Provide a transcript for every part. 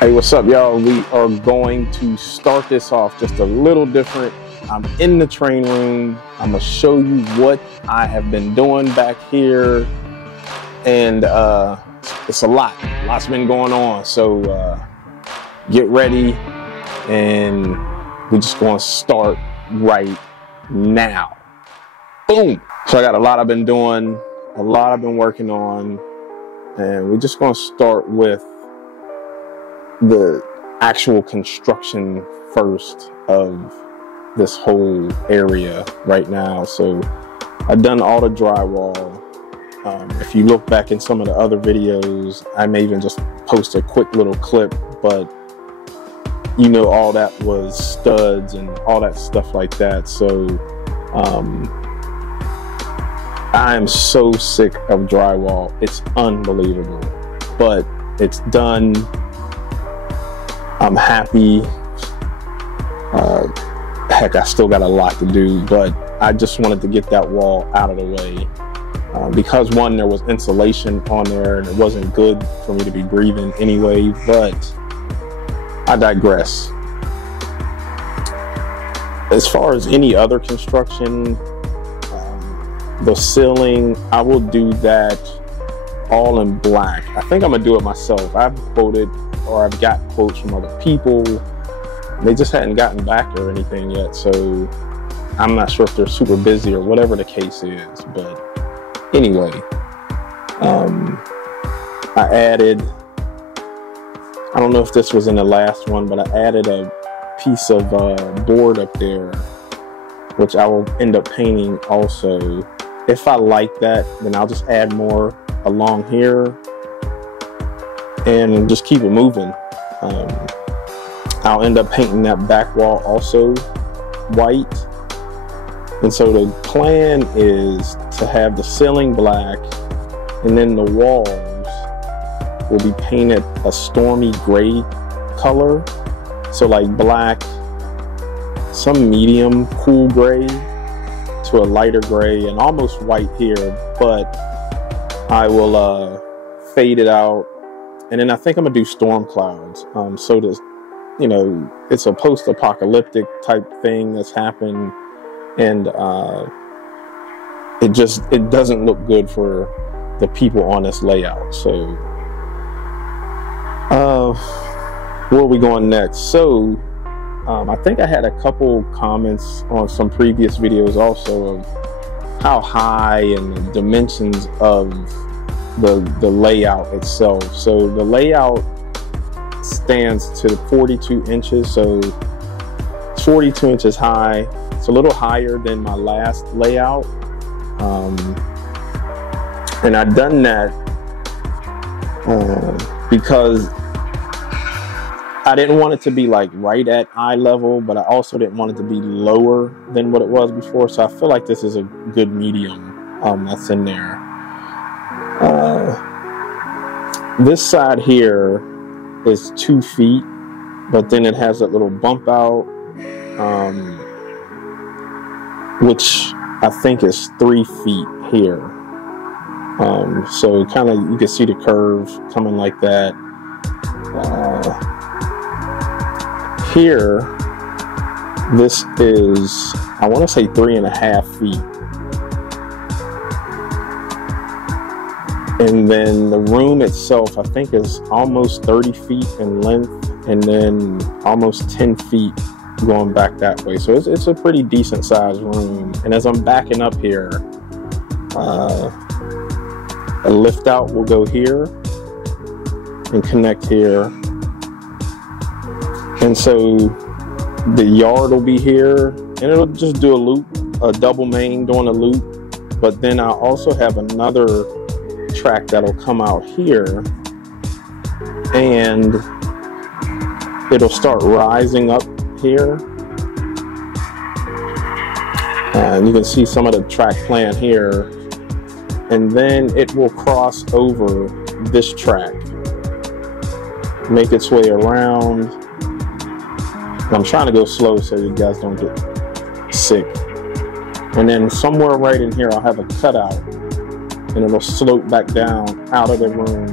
Hey, what's up, y'all? We are going to start this off just a little different. I'm in the train room. I'm gonna show you what I have been doing back here, and it's a lot. Lots been going on, so get ready, and we're just gonna start right now. Boom! So I got a lot I've been doing, a lot I've been working on, and we're just gonna start with the actual construction first of this whole area right now. So I've done all the drywall. If you look back in some of the other videos, I may even just post a quick little clip, but you know, all that was studs and all that stuff like that. So I am so sick of drywall. It's unbelievable, but it's done. I'm happy. Heck, I still got a lot to do, but I just wanted to get that wall out of the way. Because one, there was insulation on there and it wasn't good for me to be breathing anyway, but I digress. As far as any other construction, the ceiling, I will do that all in black. I think I'm gonna do it myself. I've quoted, or I've got quotes from other people. They just hadn't gotten back or anything yet, so I'm not sure if they're super busy or whatever the case is. But anyway, I added, I don't know if this was in the last one, but I added a piece of board up there, which I will end up painting also. If I like that, then I'll just add more along here and just keep it moving. I'll end up painting that back wall also white. And so the plan is to have the ceiling black, and then the walls will be painted a stormy gray color. So like black, some medium cool gray to a lighter gray, and almost white here, but I will fade it out. And then I think I'm gonna do storm clouds. So this, you know, it's a post-apocalyptic type thing that's happened, and it doesn't look good for the people on this layout. So where are we going next? So I think I had a couple comments on some previous videos also of how high and the dimensions of the layout itself. So the layout stands to 42 inches, so it's 42 inches high. It's a little higher than my last layout, and I've done that because I didn't want it to be like right at eye level, but I also didn't want it to be lower than what it was before. So I feel like this is a good medium that's in there. This side here is 2 feet, but then it has that little bump out, which I think is 3 feet here. So kind of, you can see the curve coming like that. Here, this is, I want to say 3.5 feet. And then the room itself, I think, is almost 30 feet in length, and then almost 10 feet going back that way. So it's a pretty decent sized room. And as I'm backing up here, a lift out will go here and connect here. And so the yard will be here, and it'll just do a loop, a double main doing a loop. But then I also have another track that'll come out here, and it'll start rising up here. And you can see some of the track plan here, and then it will cross over this track, make its way around. I'm trying to go slow so you guys don't get sick. And then somewhere right in here, I'll have a cutout, and it'll slope back down out of the room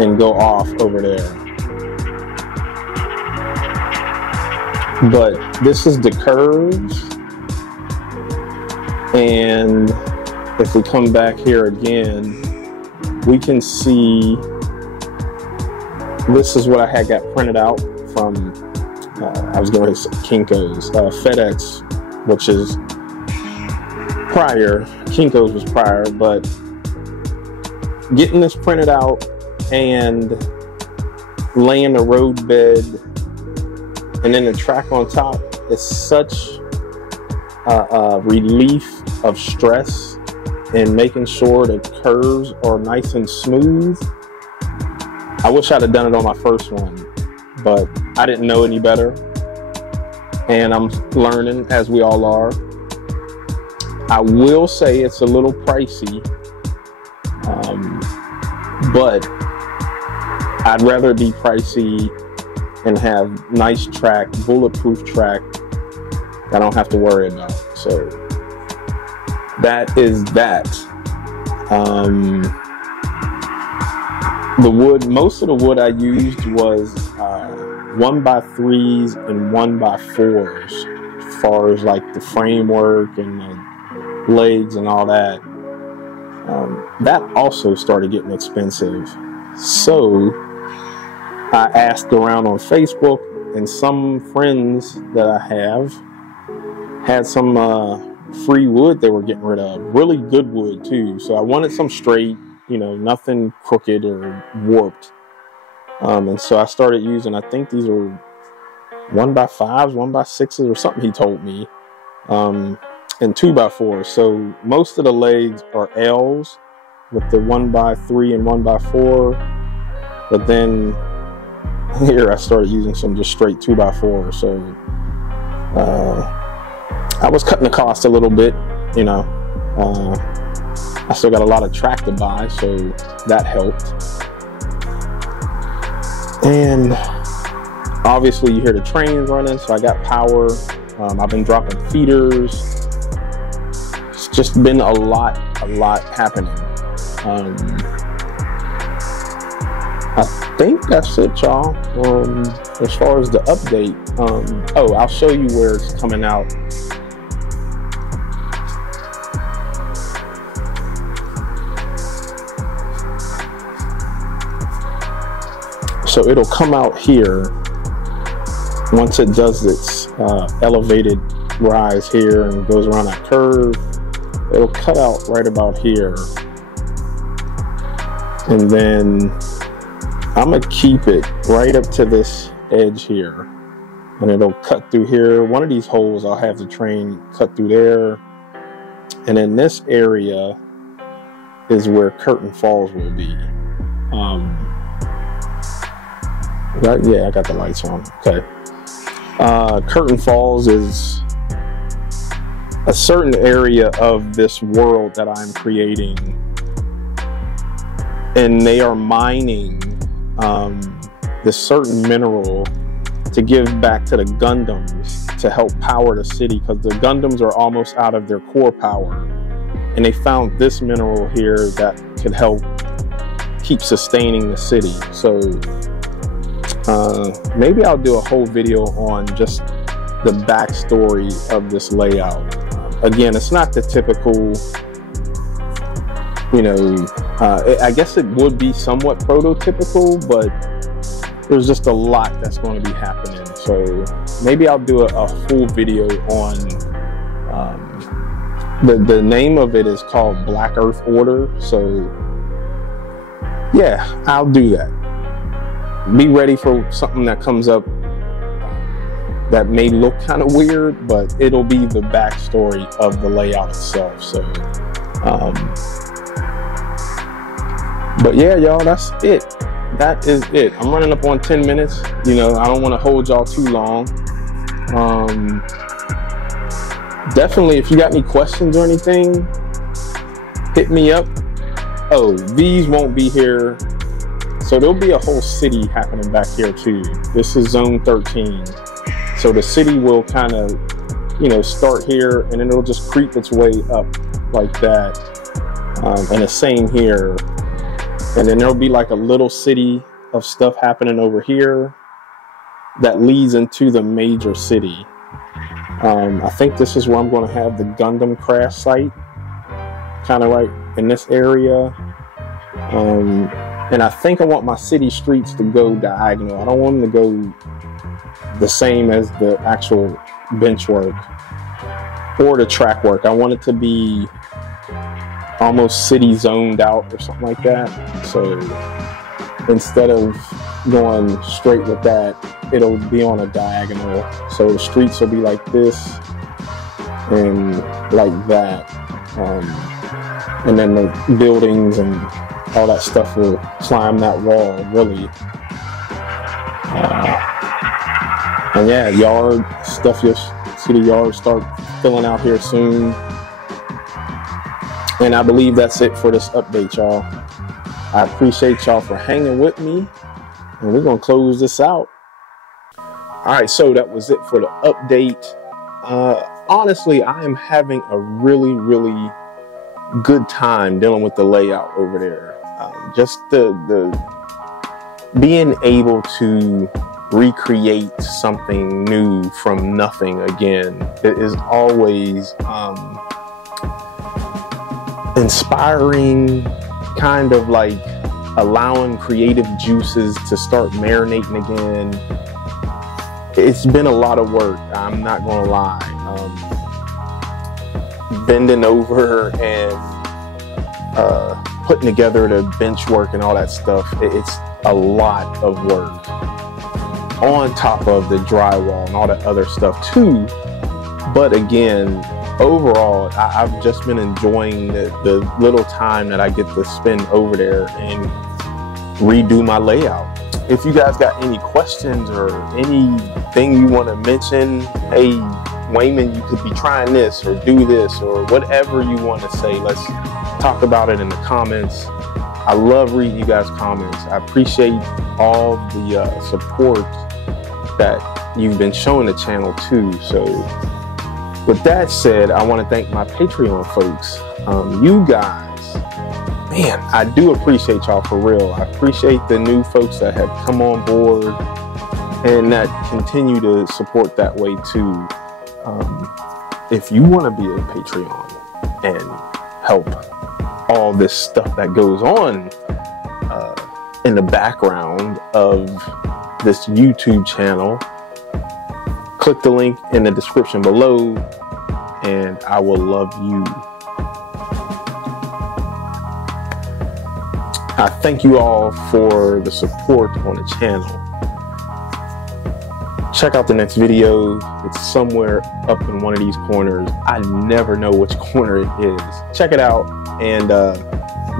and go off over there. But this is the curves. And if we come back here again, we can see this is what I had got printed out from, I was going to say Kinko's, FedEx, which is prior. Kinko's was prior, but getting this printed out and laying the road bed and then the track on top is such a relief of stress and making sure the curves are nice and smooth. I wish I'd have done it on my first one, but I didn't know any better. And I'm learning, as we all are. I will say it's a little pricey, but I'd rather be pricey and have nice track, bulletproof track I don't have to worry about. So that is that. The wood, most of the wood I used was 1x3s and 1x4s, as far as like the framework and the legs and all that. That also started getting expensive. So I asked around on Facebook, and some friends that I have had some free wood they were getting rid of. Really good wood too. So I wanted some straight, you know, nothing crooked or warped. And so I started using, I think these are 1x5s, 1x6s or something he told me, and 2x4s. So most of the legs are L's with the 1x3 and 1x4. But then here I started using some just straight 2x4. So I was cutting the cost a little bit, you know. I still got a lot of track to buy, so that helped. And obviously you hear the trains running, so I got power. I've been dropping feeders. It's just been a lot happening. I think that's it, y'all. As far as the update, oh, I'll show you where it's coming out. So it'll come out here once it does its elevated rise here and goes around that curve. It'll cut out right about here. And then I'm gonna keep it right up to this edge here. And it'll cut through here. One of these holes, I'll have the train cut through there. And in this area is where Curtain Falls will be. Yeah, I got the lights on. Okay. Curtain Falls is a certain area of this world that I'm creating, and they are mining this certain mineral to give back to the Gundams to help power the city, because the Gundams are almost out of their core power, and they found this mineral here that could help keep sustaining the city. So maybe I'll do a whole video on just the backstory of this layout. Again, it's not the typical, you know, I guess it would be somewhat prototypical, but there's just a lot that's going to be happening. So maybe I'll do a full video on, the name of it is called Black Earth Order. So yeah, I'll do that. Be ready for something that comes up that may look kind of weird, but it'll be the backstory of the layout itself. So, but yeah, y'all, that's it. That is it. I'm running up on 10 minutes. You know, I don't want to hold y'all too long. Definitely, if you got any questions or anything, hit me up. Oh, these won't be here. So there'll be a whole city happening back here too. This is zone 13. So the city will kind of, you know, start here and then it'll just creep its way up like that. And the same here. And then there'll be like a little city of stuff happening over here. that leads into the major city. I think this is where I'm going to have the Gundam crash site, kind of right in this area. And I think I want my city streets to go diagonal. I don't want them to go the same as the actual bench work or the track work. I want it to be almost city zoned out or something like that. So instead of going straight with that, it'll be on a diagonal. So the streets will be like this and like that. And then the buildings and all that stuff will climb that wall, really. And yeah, yard stuff, you'll see the yard start filling out here soon. And I believe that's it for this update, y'all. I appreciate y'all for hanging with me, and we're gonna close this out. All right, so that was it for the update. Honestly, I am having a really, really good time dealing with the layout over there. Just the being able to recreate something new from nothing again, it is always inspiring, kind of like allowing creative juices to start marinating again. It's been a lot of work, I'm not gonna lie. Bending over and putting together the bench work and all that stuff, it's a lot of work on top of the drywall and all that other stuff too. But again, overall, I've just been enjoying the little time that I get to spend over there and redo my layout. If you guys got any questions or anything you want to mention, hey Wayman, you could be trying this or do this or whatever you want to say, let's talk about it in the comments. I love reading you guys' comments. I appreciate all the support that you've been showing the channel too. So with that said, I want to thank my Patreon folks. You guys, man, I do appreciate y'all for real. I appreciate the new folks that have come on board and that continue to support that way too. If you want to be a Patreon and help all this stuff that goes on in the background of this YouTube channel, click the link in the description below and I will love you. I thank you all for the support on the channel. Check out the next video. It's somewhere up in one of these corners. I never know which corner it is. Check it out, and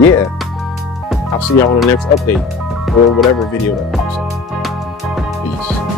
yeah, I'll see y'all on the next update or whatever video that pops up. Peace.